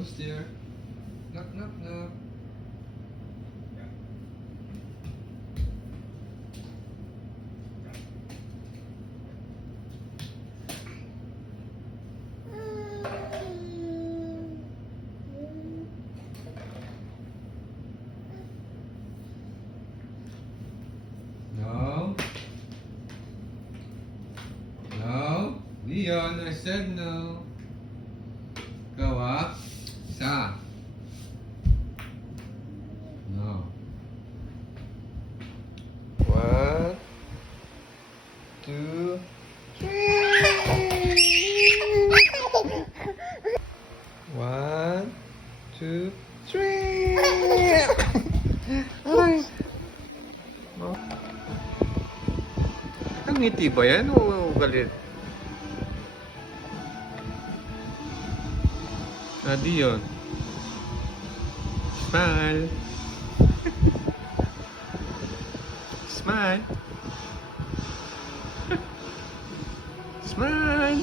Who's there? Knock, knock, knock. No. No. Leon, I said no. Go up. Stop. No. 1, 2, 1, 2, 3. Aray. Oh. Ang ngiti ba yan o galit? Dion. Smile. Smile. Smile.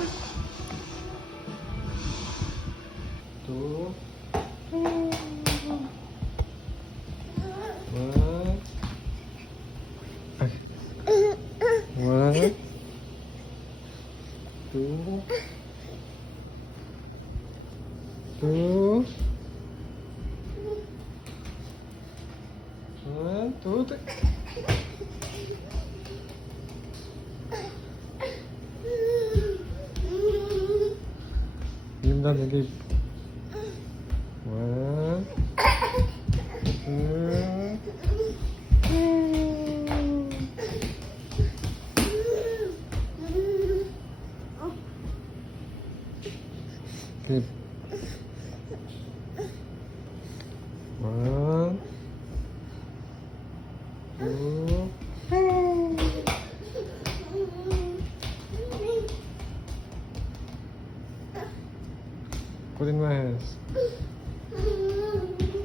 2. 1, 2, 2, 1, 2, 3. Give them the gift. 1, 2, 3. Good. 1, 2. Put in my hands.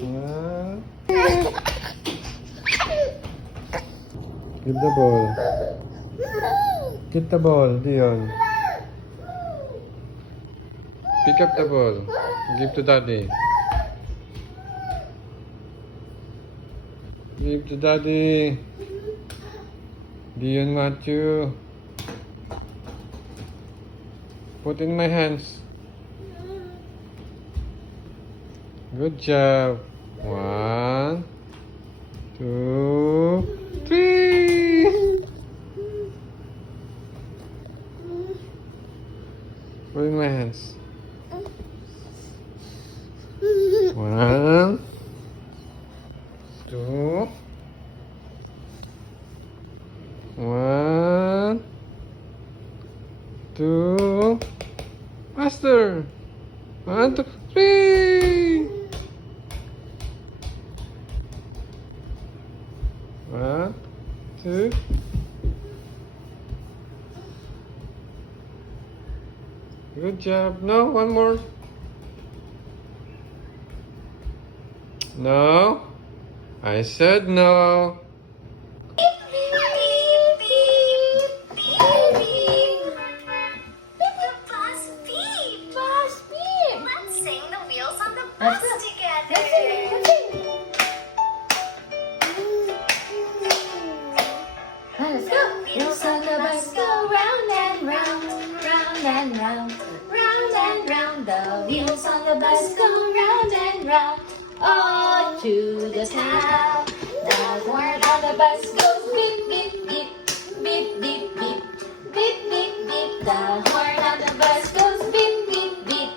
1. Give the ball. Get the ball, Dion. Pick up the ball. Give to daddy. Give to daddy. Dion want you. Put in my hands. Good job. 1, 2, 3. Put in my hands. 1, 2, 1, 2. Faster. 1, 2, 3. 1, 2. Good job. No, one more. No. I said no. Wheels on the bus go round and round, round and round, round and round. The wheels on the bus go round and round, all to the town. The horn on the bus goes beep, beep, beep, beep, beep, beep, beep, beep, beep. The horn on the bus goes beep, beep, beep,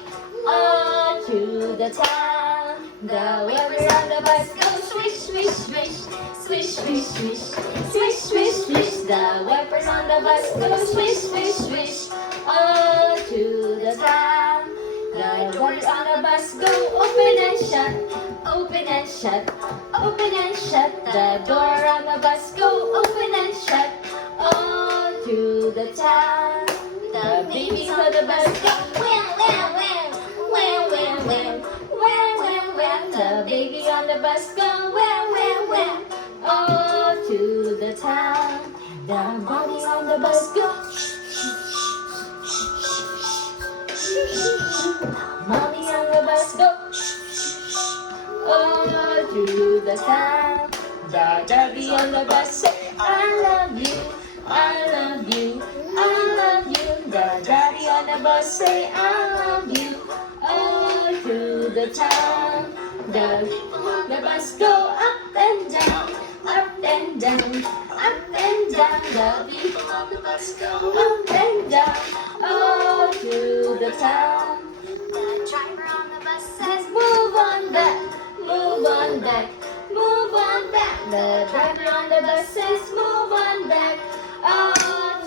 all to the town. The wheels on the bus go swish, swish, swish, swish, swish, swish, swish, swish, swish. The wipers on the bus go swish, swish, swish, all to the town. The doors on the bus go open and shut, open and shut, open and shut. The door on the bus go open and shut, all to the town. The babies on the bus go wham, wham, wham, wham, wham, wham, wham, wham, wham. The babies on the bus go wham, wham, wham, all to the town. The mommies on the bus go mommies on the bus go. All through the town. The daddy on the bus say, I love you, I love you, I love you. The daddy on the bus say, I love you. All through the town. The bus go up and down, up and down, up and down. The people on the bus go up and down, all through the town. The driver on the bus says, move on back, move on back, move on back. The driver on the bus says, move on back, all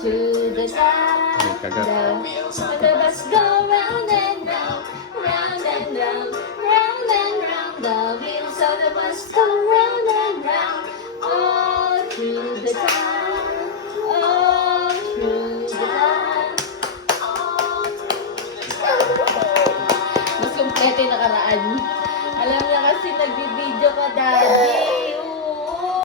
to the town. The wheels on the bus go round and round, round and round, round and round. The wheels on the bus go round and round, all through the town, all through the town. Mas kumpleto yung nakaraan. Alam niya kasi nagbibideo ka, Daddy. Oo.